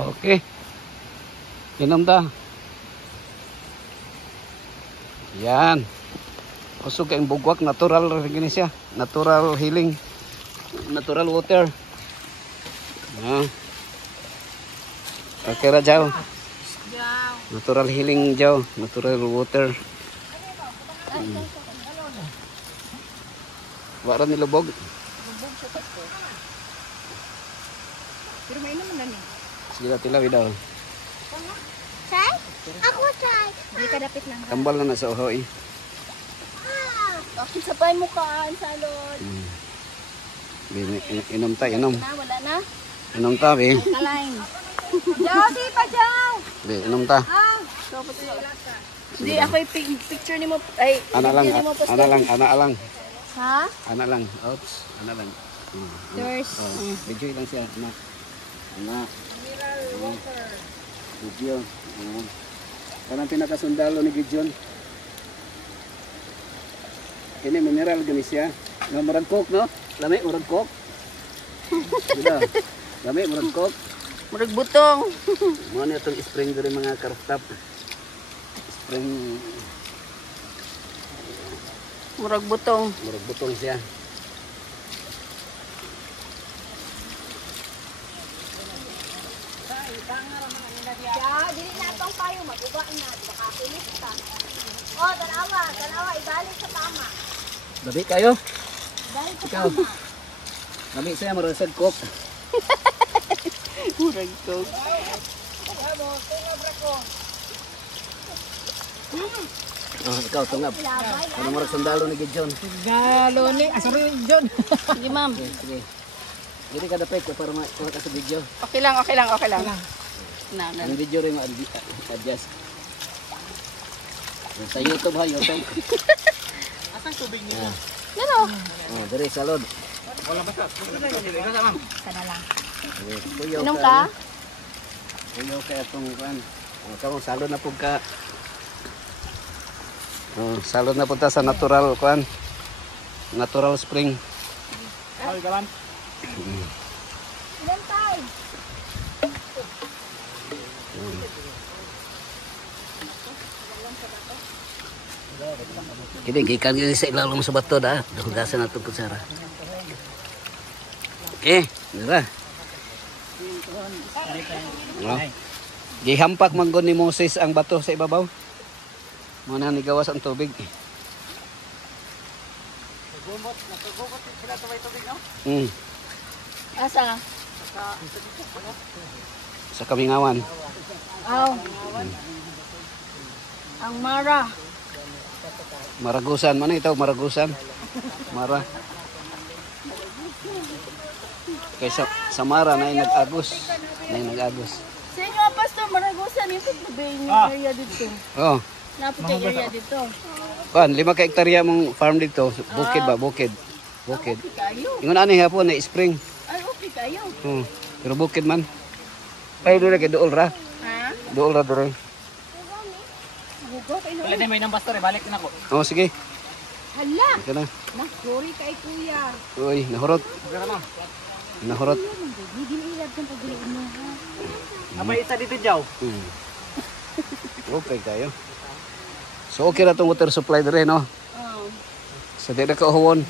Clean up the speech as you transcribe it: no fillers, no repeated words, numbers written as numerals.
Okay. Inom ta. Yan. Kusog kayong bugwak. Natural rin siya. Natural healing. Natural water. Okay ra jaw. Natural healing jaw. Natural water. Wala nilubog. Pero mainom na ni. Sige tilaw daw. Chay? Ako chay. Di ka dapit lang. Tambal na sa uhoy. Bakit sabay mo ka, salon? Inom ta, inom. Wala na. Inom ta, be. Kalain. Jaw, di pa jaw. Be, inom ta. Di, ako yung picture ni mo. Ay, Ana lang, ana lang, ana lang. ha? Ana lang. Oops, ana lang. Yours. Video lang siya, anak. Anak. Video. Kanang pinakasundalo ni Gideon. Ini mineral gani siya. Nga murag coke, no? Lami, murag coke. Diba? Lami, murag coke. Murag butong. Mo na itong spring diri mga kartap. Spring, Murag butong. murag butong siya. Dili na itong payo, mag-ubain na. Baka pilit ka. Oh, tanawa, ibalik sa tama. Labi kayo. Ibalik sa Ikaw. tama. Labi siya, murag sad coke. Murag to. Ikaw, tungab. Ano murag sundalo ni Gideon? Galo ni, sorry John. Sige, ma'am. Sige. Dili ka dapit ko para makuha ka sa video. Okay lang. Na. Ang video rin ma-adjust. Sa YouTube ha, YouTube. Asang tubig niyo? Pero, Oh, diri salod. Wala basta. Ikaw sa ma'am. sana lang. Kuyaw Inom ka? Kuyaw ka itong kuan. Kamong salod na pug ka. Salod na punta sa natural kuan. Natural spring. Ay, galan. Ilan tayo? Kini gikan gyud sa ilalom sa bato da. Dahugasan nato kutsara. Okay, dira. Gihampak man gud ni Moses ang bato sa ibabaw. Mo na ni gawas ang tubig. Nagugumot sila tubig no? Asa? Sa Kamingawan. Aw. Ang Mara. Maragusan man ito, Maragusan. Mara. Kaysa sa Mara na nag-agos. Sino ang pastor Maragusan yung pagbabayin yung area dito? Oh, Naputay area dito. kan 5 ka hektarya mong farm dito, bukid ba, bukid. Bukid. Okay kayo. Ingon ani hapon na spring. Ay, okay kayo. Pero bukid man. Ay dure kay duol ra. Ha? Duol ra dure. Bugo kayo. Wala na may nang pastor, balik na ko. Oh, sige. Hala! Ika na. Sorry kay kuya. Uy, nahurot. Gara ma'am. Nahurot. Hindi na ilad kang pagbuliin mo ha. Abay isa dito jaw. Okay kayo. So okay ra tong water supply dire no. Oh. Sa di na kauhon.